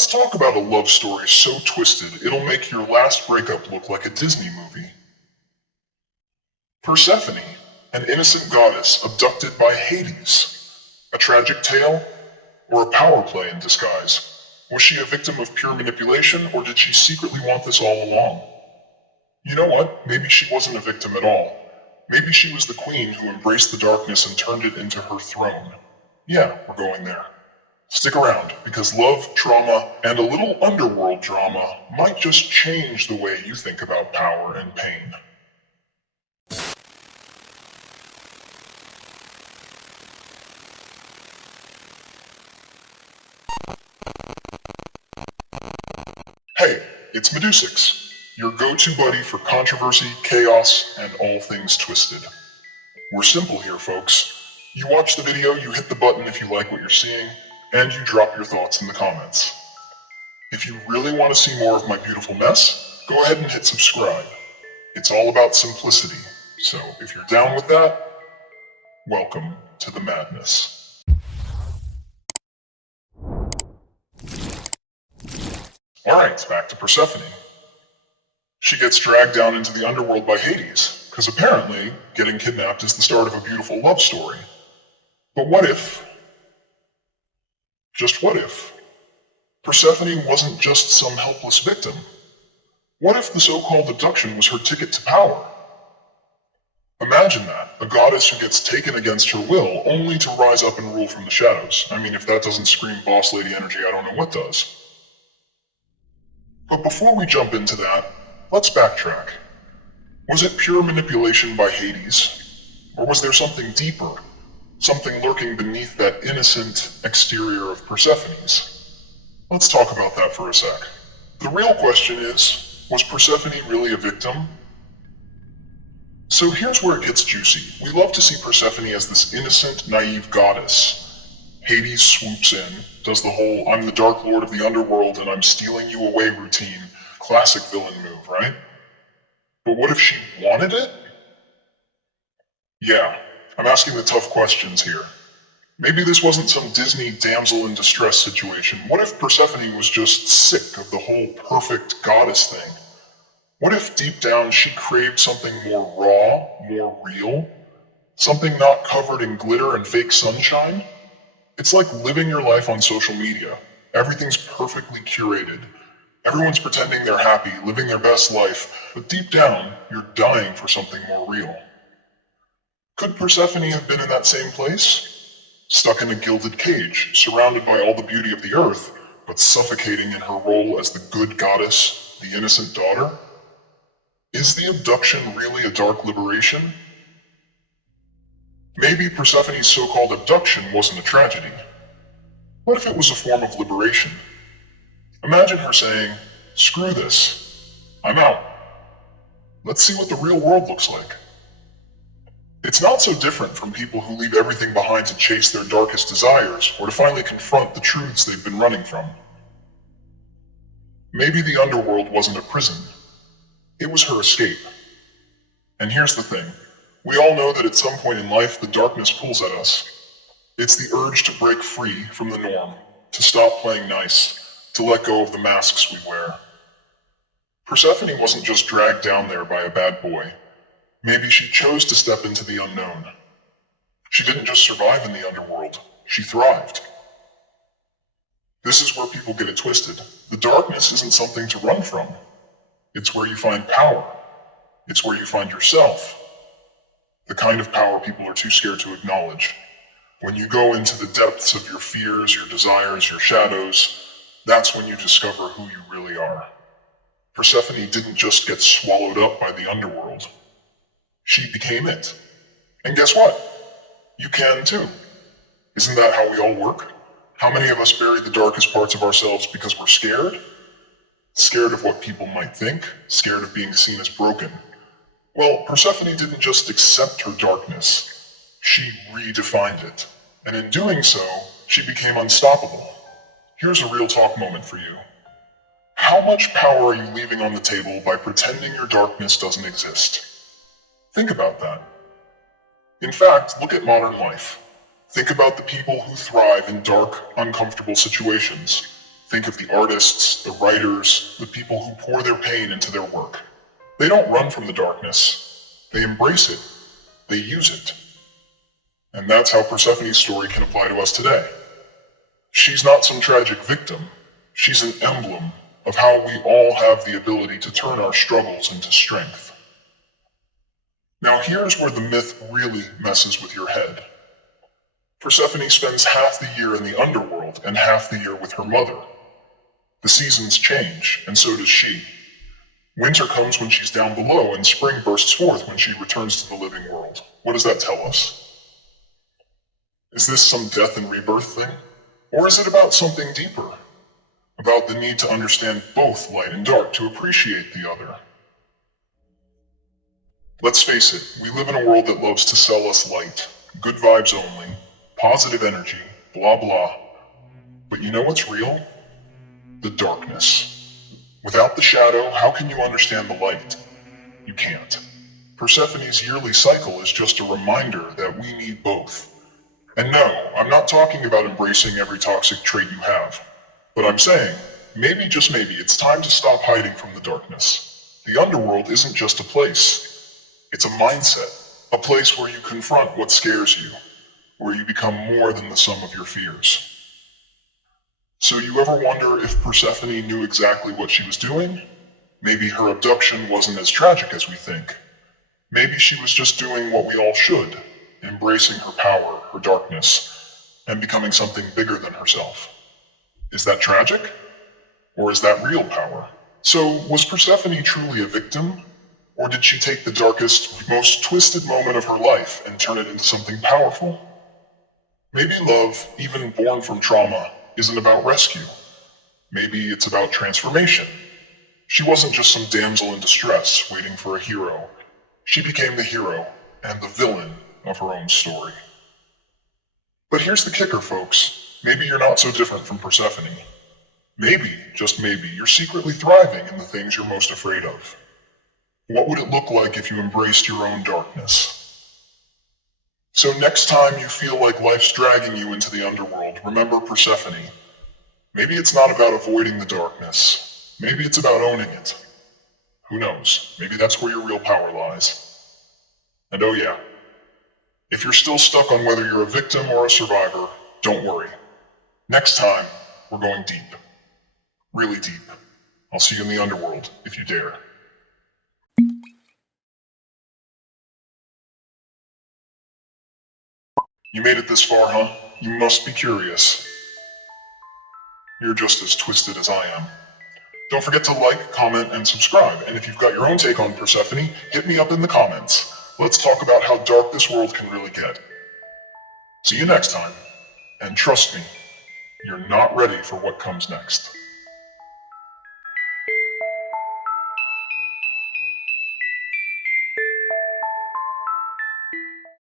Let's talk about a love story so twisted it'll make your last breakup look like a Disney movie. Persephone, an innocent goddess abducted by Hades. A tragic tale? Or a power play in disguise? Was she a victim of pure manipulation, or did she secretly want this all along? You know what? Maybe she wasn't a victim at all. Maybe she was the queen who embraced the darkness and turned it into her throne. Yeah, we're going there. Stick around, because love, trauma, and a little underworld drama might just change the way you think about power and pain. Hey, it's Medusix, your go-to buddy for controversy, chaos, and all things twisted. We're simple here, folks. You watch the video, you hit the button if you like what you're seeing, and you drop your thoughts in the comments. If you really want to see more of my beautiful mess, go ahead and hit subscribe. It's all about simplicity, so if you're down with that, welcome to the madness. Alright, back to Persephone. She gets dragged down into the underworld by Hades, because apparently getting kidnapped is the start of a beautiful love story. But what if, just what if, Persephone wasn't just some helpless victim? What if the so-called abduction was her ticket to power? Imagine that, a goddess who gets taken against her will only to rise up and rule from the shadows. I mean, if that doesn't scream boss lady energy, I don't know what does. But before we jump into that, let's backtrack. Was it pure manipulation by Hades? Or was there something deeper? Something lurking beneath that innocent exterior of Persephone's? Let's talk about that for a sec. The real question is, was Persephone really a victim? So here's where it gets juicy. We love to see Persephone as this innocent, naive goddess. Hades swoops in, does the whole I'm the Dark Lord of the Underworld and I'm stealing you away routine. Classic villain move, right? But what if she wanted it? Yeah, I'm asking the tough questions here. Maybe this wasn't some Disney damsel in distress situation. What if Persephone was just sick of the whole perfect goddess thing? What if deep down she craved something more raw, more real? Something not covered in glitter and fake sunshine? It's like living your life on social media. Everything's perfectly curated. Everyone's pretending they're happy, living their best life, but deep down, you're dying for something more real. Could Persephone have been in that same place? Stuck in a gilded cage, surrounded by all the beauty of the earth, but suffocating in her role as the good goddess, the innocent daughter? Is the abduction really a dark liberation? Maybe Persephone's so-called abduction wasn't a tragedy. What if it was a form of liberation? Imagine her saying, "Screw this. I'm out. Let's see what the real world looks like." It's not so different from people who leave everything behind to chase their darkest desires, or to finally confront the truths they've been running from. Maybe the underworld wasn't a prison. It was her escape. And here's the thing. We all know that at some point in life, the darkness pulls at us. It's the urge to break free from the norm, to stop playing nice, to let go of the masks we wear. Persephone wasn't just dragged down there by a bad boy. Maybe she chose to step into the unknown. She didn't just survive in the underworld, she thrived. This is where people get it twisted. The darkness isn't something to run from. It's where you find power. It's where you find yourself. The kind of power people are too scared to acknowledge. When you go into the depths of your fears, your desires, your shadows, that's when you discover who you really are. Persephone didn't just get swallowed up by the underworld. She became it. And guess what? You can too. Isn't that how we all work? How many of us bury the darkest parts of ourselves because we're scared? Scared of what people might think, scared of being seen as broken. Well, Persephone didn't just accept her darkness, she redefined it. And in doing so, she became unstoppable. Here's a real talk moment for you. How much power are you leaving on the table by pretending your darkness doesn't exist? Think about that. In fact, look at modern life. Think about the people who thrive in dark, uncomfortable situations. Think of the artists, the writers, the people who pour their pain into their work. They don't run from the darkness. They embrace it. They use it. And that's how Persephone's story can apply to us today. She's not some tragic victim. She's an emblem of how we all have the ability to turn our struggles into strength. Now here's where the myth really messes with your head. Persephone spends half the year in the underworld and half the year with her mother. The seasons change, and so does she. Winter comes when she's down below, and spring bursts forth when she returns to the living world. What does that tell us? Is this some death and rebirth thing? Or is it about something deeper? About the need to understand both light and dark to appreciate the other? Let's face it, we live in a world that loves to sell us light, good vibes only, positive energy, blah blah. But you know what's real? The darkness. Without the shadow, how can you understand the light? You can't. Persephone's yearly cycle is just a reminder that we need both. And no, I'm not talking about embracing every toxic trait you have. But I'm saying, maybe, just maybe, it's time to stop hiding from the darkness. The underworld isn't just a place. It's a mindset. A place where you confront what scares you. Where you become more than the sum of your fears. So you ever wonder if Persephone knew exactly what she was doing? Maybe her abduction wasn't as tragic as we think. Maybe she was just doing what we all should, embracing her power, her darkness, and becoming something bigger than herself. Is that tragic? Or is that real power? So, was Persephone truly a victim? Or did she take the darkest, most twisted moment of her life and turn it into something powerful? Maybe love, even born from trauma, isn't about rescue. Maybe it's about transformation. She wasn't just some damsel in distress waiting for a hero. She became the hero and the villain of her own story. But here's the kicker, folks. Maybe you're not so different from Persephone. Maybe, just maybe, you're secretly thriving in the things you're most afraid of. What would it look like if you embraced your own darkness? So next time you feel like life's dragging you into the underworld, remember Persephone. Maybe it's not about avoiding the darkness. Maybe it's about owning it. Who knows? Maybe that's where your real power lies. And oh yeah, if you're still stuck on whether you're a victim or a survivor, don't worry. Next time, we're going deep. Really deep. I'll see you in the underworld, if you dare. You made it this far, huh? You must be curious. You're just as twisted as I am. Don't forget to like, comment, and subscribe. And if you've got your own take on Persephone, hit me up in the comments. Let's talk about how dark this world can really get. See you next time. And trust me, you're not ready for what comes next.